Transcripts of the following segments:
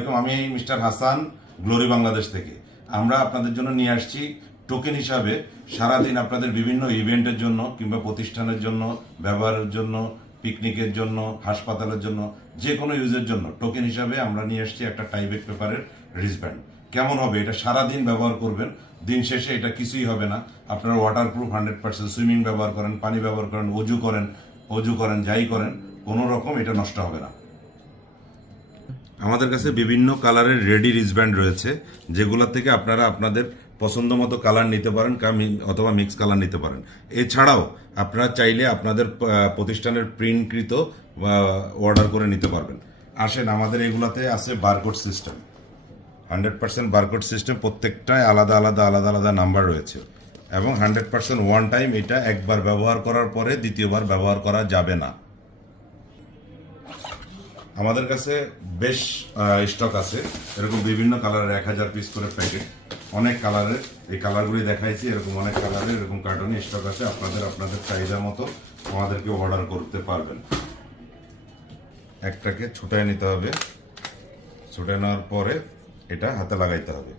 আলাইকুম, আমি mister Hasan, glory Bangladesh থেকে। আমরা আপনাদের জন্য নিয়ে আসছি টোকেন হিসাবে সারাদিন আপনাদের বিভিন্ন ইভেন্টের জন্য কিংবা প্রতিষ্ঠানের জন্য, ব্যবহারের জন্য, পিকনিকের জন্য, হাসপাতালের জন্য, যে কোনো ইউজের জন্য টোকেন হিসাবে আমরা নিয়ে আসছি একটা টাইবেক পেপারের রিস্টব্যান্ড। কেমন হবে এটা? সারাদিন ব্যবহার করবেন, দিন শেষে এটা কিছুই হবে না। আপনারা ওয়াটারপ্রুফ 100%, সুইমিং ব্যবহার করেন, পানি ব্যবহার করেন, অজু করেন, যাই করেন, কোনো রকম এটা নষ্ট হবে না। আমাদের কাছে বিভিন্ন কালারের রেডি রিস্টব্যান্ড রয়েছে, যেগুলো থেকে আপনারা আপনাদের পছন্দ মতো কালার নিতে পারেন অথবা মিক্স কালার নিতে পারেন। এছাড়াও আপনারা চাইলে আপনাদের প্রতিষ্ঠানের প্রিন্টকৃত অর্ডার করে নিতে পারবেন। আসেন, আমাদের এগুলাতে আছে বারকোড সিস্টেম, 100% বারকোড সিস্টেম। প্রত্যেকটায় আলাদা আলাদা আলাদা আলাদা নাম্বার রয়েছে এবং 100% ওয়ান টাইম। এটা একবার ব্যবহার করার পরে দ্বিতীয়বার ব্যবহার করা যাবে না। আমাদের কাছে বেশ স্টক আছে, এরকম বিভিন্ন কালারের 1000 পিস করে প্যাকেট, অনেক কালারের। এই কালারগুলি দেখাইছি, এরকম অনেক কালারের এরকম কার্টনে স্টক আছে। আপনাদের চাহিদা মতো আমাদেরকে অর্ডার করতে পারবেন। একটাকে ছুটায় নিতে হবে, ছুটায় নেওয়ার পরে এটা হাতে লাগাইতে হবে।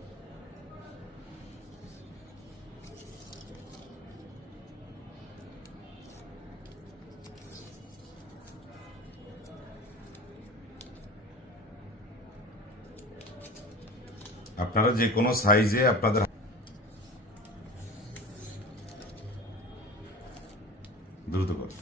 আপনারা যে কোনো সাইজে আপনাদের দ্রুত করুন।